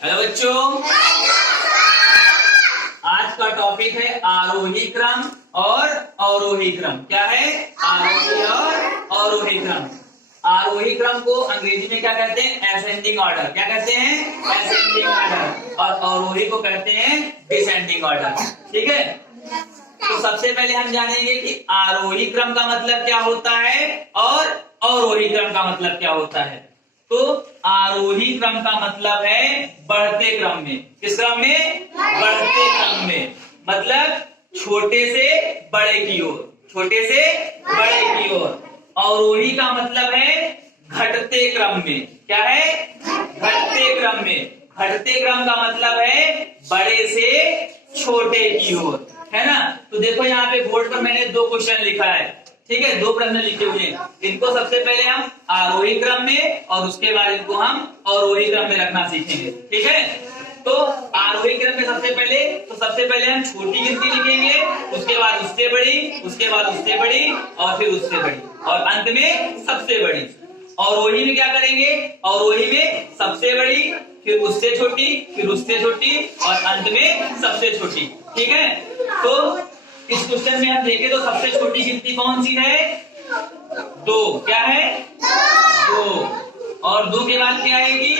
Hello बच्चों, आज का टॉपिक है आरोही क्रम और अवरोही क्रम। क्या है? आरोही और अवरोही क्रम। आरोही क्रम को अंग्रेजी में क्या कहते हैं? Ascending order. क्या कहते हैं? Ascending order. और अवरोही को कहते हैं डिसेंडिंग ऑर्डर। ठीक है, तो सबसे पहले हम जानेंगे कि आरोही क्रम का मतलब क्या होता है और अवरोही क्रम का मतलब क्या होता है। तो आरोही क्रम का मतलब है बढ़ते क्रम में। किस क्रम में? बढ़ते क्रम में, मतलब छोटे से बड़े की ओर, छोटे से बड़े की ओर। अवरोही का मतलब है घटते क्रम में। क्या है? घटते क्रम में। घटते क्रम का मतलब है बड़े से छोटे की ओर, है ना। तो देखो यहाँ पे बोर्ड पर मैंने 2 क्वेश्चन लिखा है। ठीक है, 2 प्रश्न लिखे हुए हैं। इनको सबसे पहले हम आरोही क्रम में और उसके बाद इनको हम अवरोही क्रम में रखना सीखेंगे। ठीक है, तो आरोही क्रम में सबसे पहले हम छोटी गिनती लिखेंगे, उसके बाद उससे बड़ी, उसके बाद उससे बड़ी और फिर उससे बड़ी और अंत में सबसे बड़ी। अवरोही में क्या करेंगे? अवरोही में सबसे बड़ी, फिर उससे छोटी, फिर उससे छोटी और अंत में सबसे छोटी। ठीक है, तो इस क्वेश्चन में हम देखें तो सबसे छोटी गिनती कौन सी है? 2। क्या है? 2। और 2 के बाद क्या आएगी?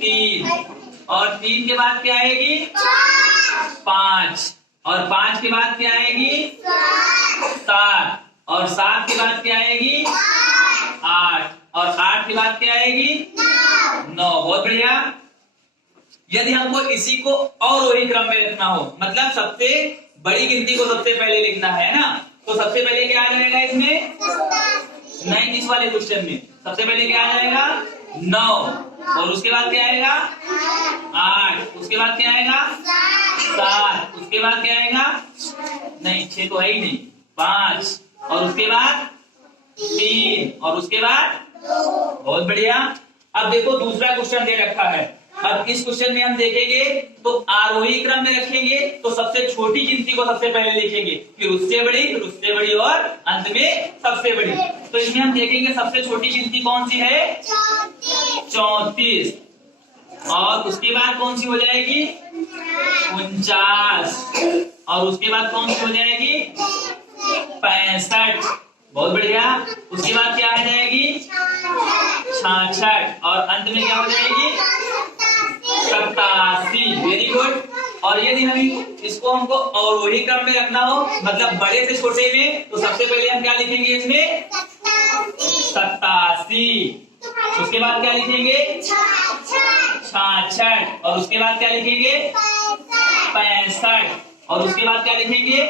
3। और 3 के बाद क्या आएगी? 5। और 5 के बाद क्या आएगी? 7। और 7 के बाद क्या आएगी? 8। और 8 के बाद क्या आएगी? 9। बहुत बढ़िया। यदि हमको इसी को अवरोही क्रम में रखना हो, मतलब सबसे बड़ी गिनती को सबसे पहले लिखना है ना, तो सबसे पहले क्या आ जाएगा इसमें? नहीं, इस वाले क्वेश्चन में सबसे पहले क्या आ जाएगा? 9। और उसके बाद क्या आएगा? 8। उसके बाद क्या आएगा? 7। उसके बाद क्या आएगा? नहीं, 6 तो है ही नहीं। 5। और उसके बाद 3। और उसके बाद बहुत बढ़िया। अब देखो दूसरा क्वेश्चन दे रखा है। अब इस क्वेश्चन में हम देखेंगे तो आरोही क्रम में रखेंगे तो सबसे छोटी गिनती को सबसे पहले लिखेंगे, फिर उससे बड़ी, फिर उससे बड़ी और अंत में सबसे बड़ी। तो इसमें हम देखेंगे सबसे छोटी गिनती कौन सी है? 34। और उसके बाद कौन सी हो जाएगी? 49। और उसके बाद कौन सी हो जाएगी? 65। बहुत बढ़िया। उसके बाद क्या आ जाएगी? 66। और अंत में क्या हो जाएगी? 87। Very good. और यदि हम इसको हमको अवरोही क्रम में रखना हो, मतलब बड़े से छोटे में, तो सबसे पहले हम क्या लिखेंगे इसमें? 87। उसके बाद क्या लिखेंगे? 66। और उसके बाद क्या लिखेंगे? 65। और उसके बाद क्या लिखेंगे?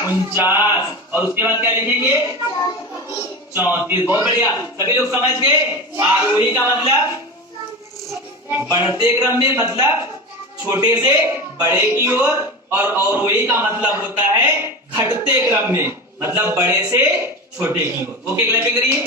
49। और उसके बाद क्या लिखेंगे? 34। बहुत बढ़िया। सभी लोग समझ गए? आरोही का मतलब बढ़ते क्रम में, मतलब छोटे से बड़े की ओर, और अवरोही का मतलब होता है घटते क्रम में, मतलब बड़े से छोटे की ओर। ओके, क्लैपिंग करिए।